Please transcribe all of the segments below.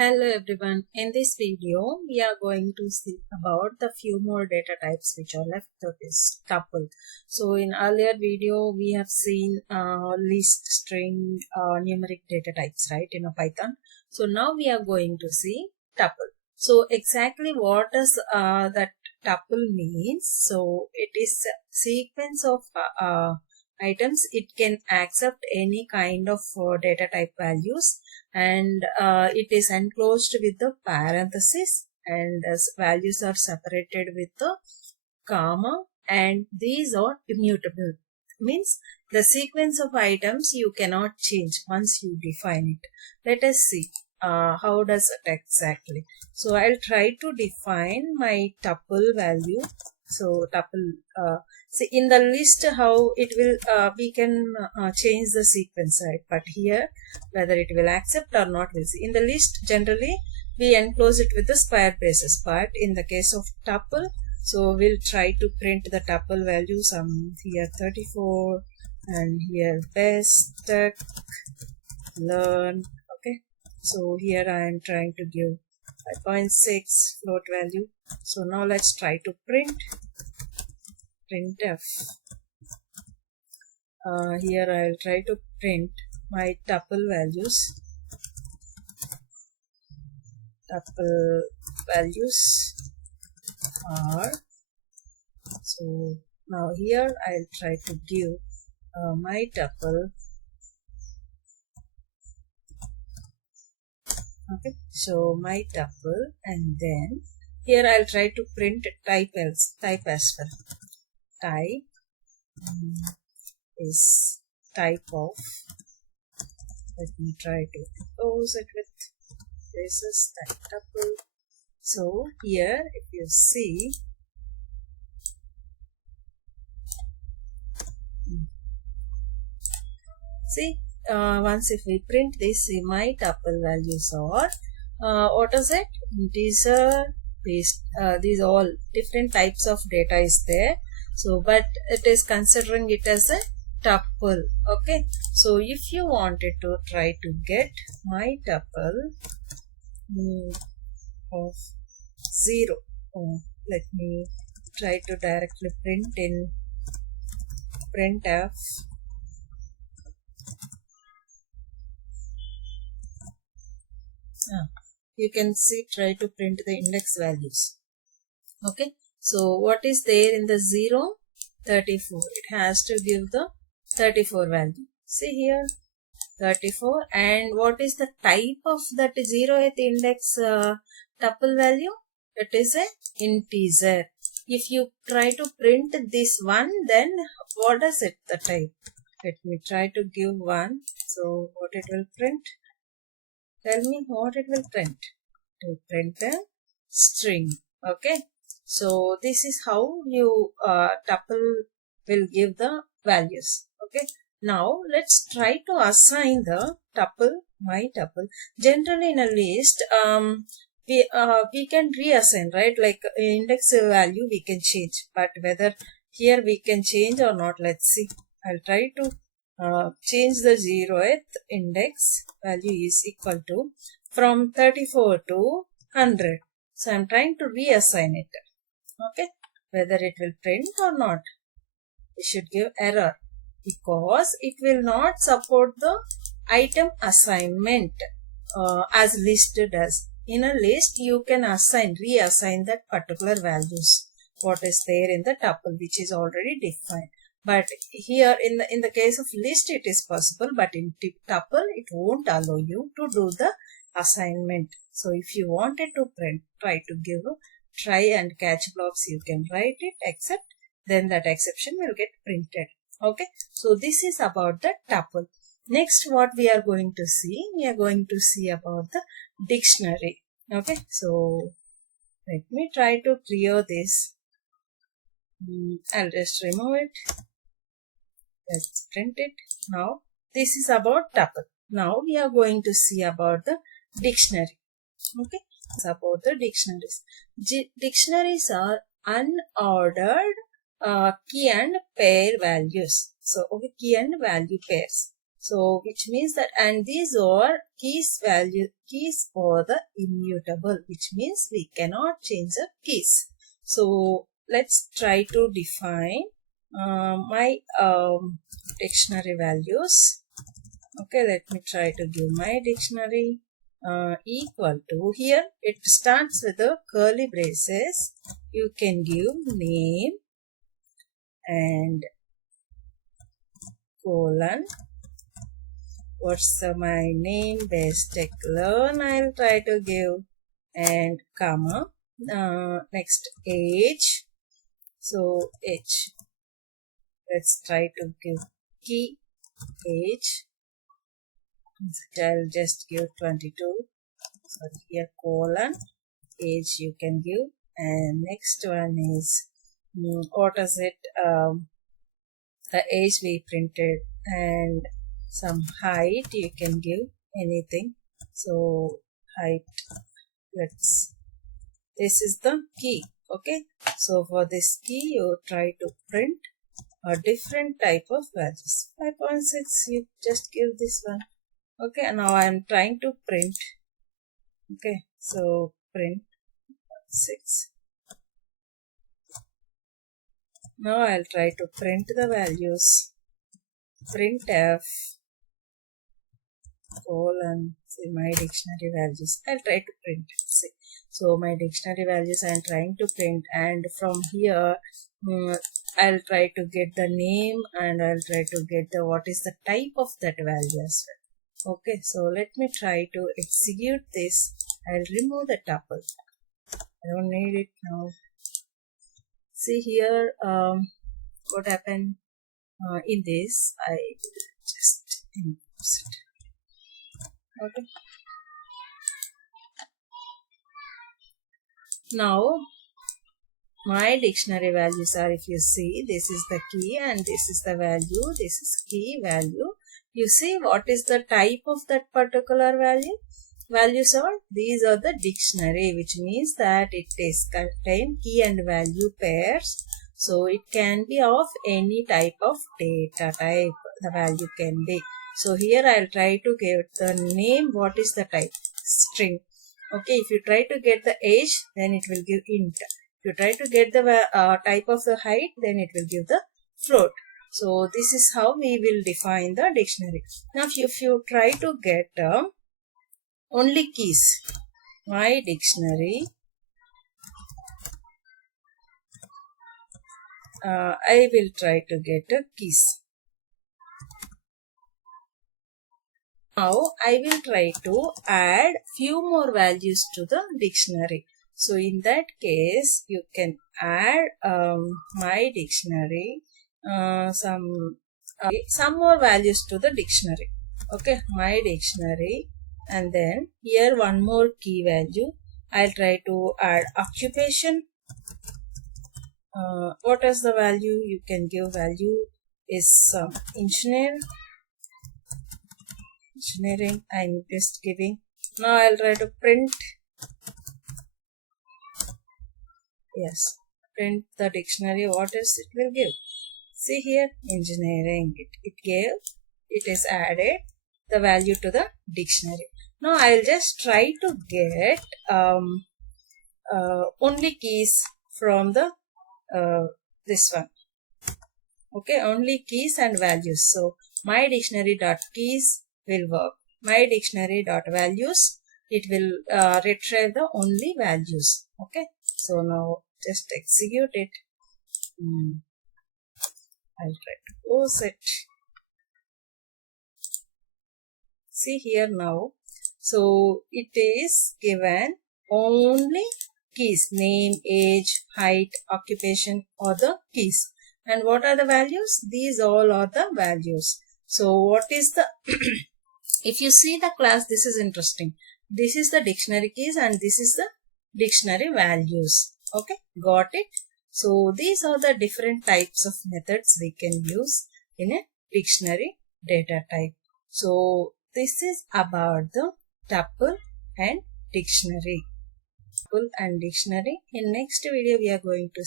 Hello everyone, in this video we are going to see about the few more data types which are left, that is tuple. So in earlier video we have seen list, string, numeric data types, right, in a Python. So now we are going to see tuple. So exactly what does that tuple means? So it is a sequence of items. It can accept any kind of data type values, and it is enclosed with the parenthesis, and as values are separated with the comma, and these are immutable. Means the sequence of items you cannot change once you define it. Let us see how does it exactly. So I'll try to define my tuple value. So tuple, see in the list how it will we can change the sequence, right? But here whether it will accept or not, we'll see. In the list generally we enclose it with the square braces, but in the case of tuple, so we'll try to print the tuple values. Here 34 and here best, learn. Okay, so here I am trying to give 5.6 float value. So now let's try to printf. Here I'll try to print my tuple values. Tuple values are, so now here I'll try to give my tuple. Okay, so my tuple, and then here I'll try to print type as well. Type is type of, let me try to close it with this is type tuple. So here if you see, once if we print this, my tuple values are what is it, integer, based, these all different types of data is there. So but it is considering it as a tuple. Okay, so if you wanted to try to get my tuple of 0, let me try to directly print in printf. You can see, try to print the index values. Okay, so what is there in the 0? 34. It has to give the 34 value. See here 34, and what is the type of that 0th index tuple value? It is a integer. If you try to print this one, then what is it, the type? Let me try to give 1. So what it will print? Tell me what it will print. It will print the string. Okay, so this is how you tuple will give the values. Okay, now let's try to assign the tuple, my tuple. Generally in a list we can reassign, right? Like index value we can change, but whether here we can change or not, let's see. I'll try to change the 0th index value is equal to from 34 to 100. So I'm trying to reassign it. Okay, whether it will print or not. It should give error because it will not support the item assignment as listed as. In a list you can reassign that particular values what is there in the tuple which is already defined. But here in the case of list it is possible, but in tuple it won't allow you to do the assignment. So if you wanted to print, try to give try and catch blocks, you can write it, except, then that exception will get printed. Okay, so this is about the tuple. Next what we are going to see, about the dictionary. Okay, so let me try to clear this. I'll just remove it. Let's print it. Now this is about tuple. Now we are going to see about the dictionary. Okay, it's about the dictionaries. Dictionaries are unordered key and pair values. So okay, key and value pairs. So which means that, and these are keys are the immutable, which means we cannot change the keys. So let's try to define my dictionary values. Okay, let me try to give my dictionary equal to, here it starts with the curly braces. You can give name and colon. What's my name? Best tech learn. I'll try to give, and comma. Next age. So age. Let's try to give key age. I'll just give 22. So here colon age you can give, and next one is what is it? The age we printed, and some height you can give anything. So height, this is the key. Okay, so for this key you try to print a different type of values. 5.6 you just give this one. Okay, now I am trying to print. Okay, so print 6. Now I'll try to print the values. Printf colon, say my dictionary values. I'll try to print it. See. So my dictionary values I'm trying to print, and from here I'll try to get the name, and I'll try to get the what is the type of that value as well. Okay, so let me try to execute this. I'll remove the tuple. I don't need it now. See here, what happened in this? I just impose it. Okay. Now my dictionary values are, if you see, this is the key and this is the value. This is key value. You see what is the type of that particular value? Values are, these are the dictionary, which means that it is contain key and value pairs. So it can be of any type of data type. The value can be. So here I'll try to get the name. What is the type? String. Okay, if you try to get the age, then it will give int. If you try to get the type of the height, then it will give the float. So this is how we will define the dictionary. Now if you try to get only keys, my dictionary, I will try to get keys. Now I will try to add few more values to the dictionary. So in that case, you can add my dictionary some more values to the dictionary. Okay, my dictionary, and then here one more key value. I'll try to add occupation. What is the value? You can give value is engineering. I'm just giving. Now I'll try to print. Yes, print the dictionary. What is it will give? See here, engineering. It gave. It is added the value to the dictionary. Now I'll just try to get only keys from the this one. Okay, only keys and values. So my dictionary dot keys will work. My dictionary dot values, it will retrieve the only values. Okay, so now just execute it. I'll try to close it. See here now. So it is given only keys, name, age, height, occupation are the keys. And what are the values? These all are the values. So what is the, if you see the class, this is interesting. This is the dictionary keys and this is the dictionary values. Okay, got it? So these are the different types of methods we can use in a dictionary data type. So this is about the tuple and dictionary. Tuple and dictionary. In next video we are going to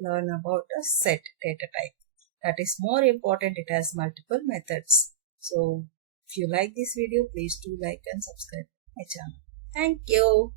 learn about a set data type. That is more important. It has multiple methods. So if you like this video, please do like and subscribe my channel. Thank you.